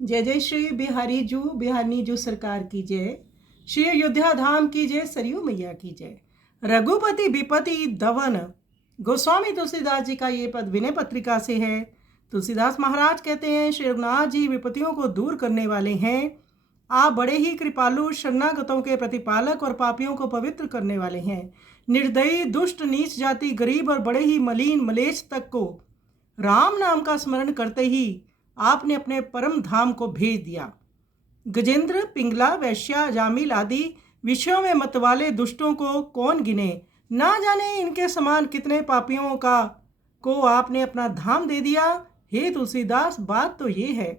जय जय श्री बिहारी जू सरकार की जय। श्री अयोध्या धाम की जय, सरयू मैया की जय। रघुपति विपति दवन। गोस्वामी तुलसीदास जी का ये पद विनय पत्रिका से है। तुलसीदास महाराज कहते हैं, श्री रघुनाथ जी विपत्तियों को दूर करने वाले हैं। आप बड़े ही कृपालु, शरणागतों के प्रतिपालक और पापियों को पवित्र करने वाले हैं। निर्दयी, दुष्ट, नीच जाति, गरीब और बड़े ही मलिन मलेच्छ तक को राम नाम का स्मरण करते ही आपने अपने परम धाम को भेज दिया। गजेंद्र, पिंगला, वैश्या, जामिल आदि विषयों में मतवाले दुष्टों को कौन गिने। ना जाने इनके समान कितने पापियों का को आपने अपना धाम दे दिया। हे तुलसीदास, बात तो ये है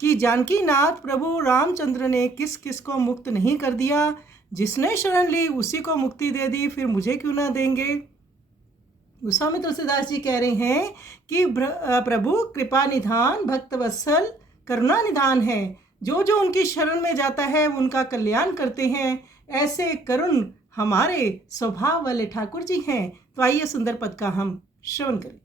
कि जानकी नाथ प्रभु रामचंद्र ने किस किस को मुक्त नहीं कर दिया। जिसने शरण ली उसी को मुक्ति दे दी, फिर मुझे क्यों ना देंगे। गोस्वामी तुलसीदास जी कह रहे हैं कि प्रभु कृपा निधान, भक्त वत्सल, करुणा निधान है। जो जो उनकी शरण में जाता है उनका कल्याण करते हैं। ऐसे करुण हमारे स्वभाव वाले ठाकुर जी हैं। तो आइए सुंदर पद का हम श्रवण करें।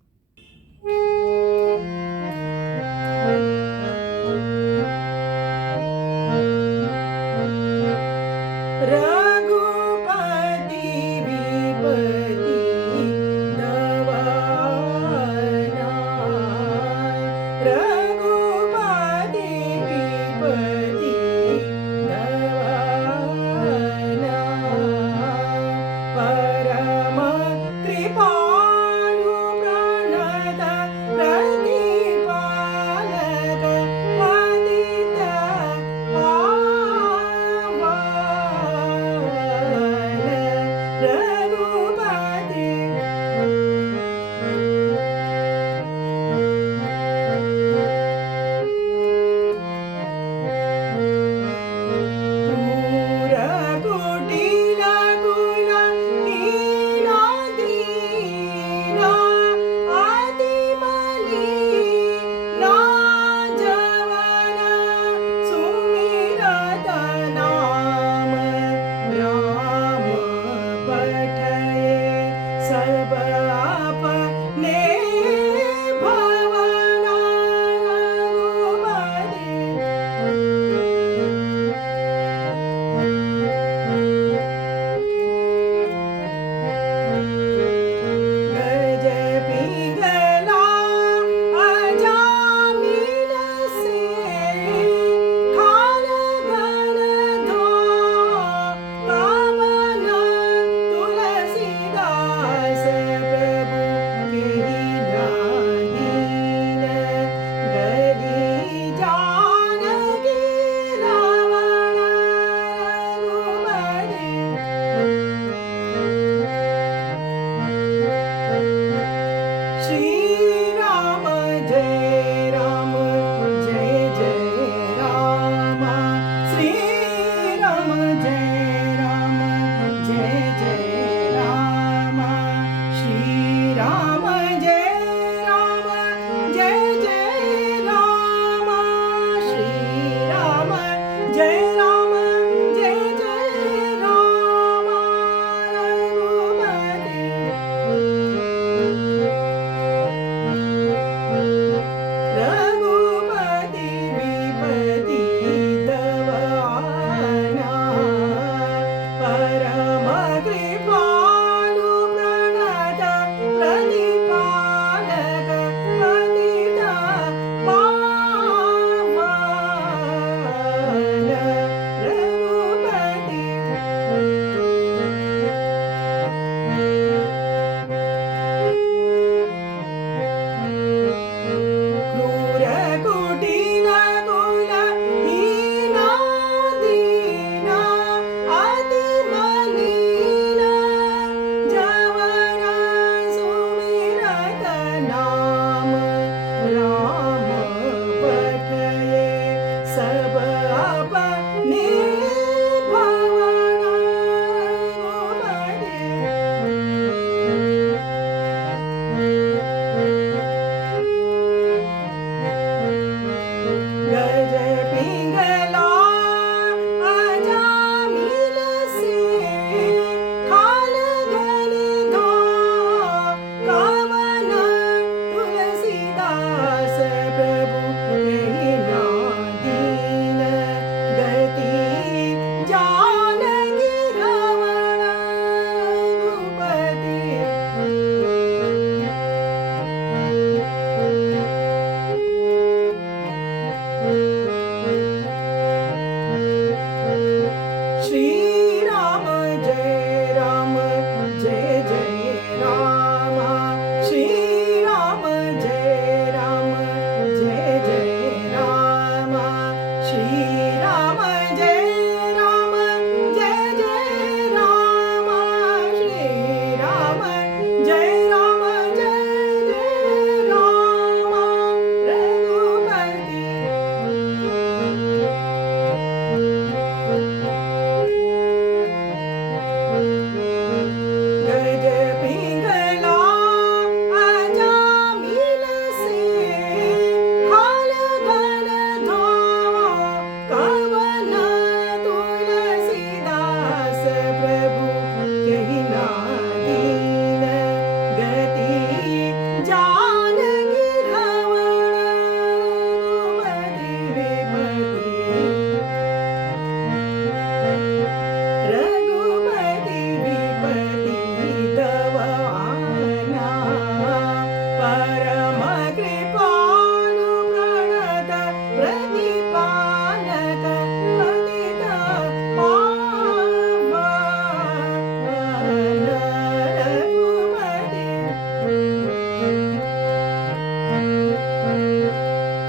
परम कृपालु प्रणत प्रति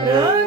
र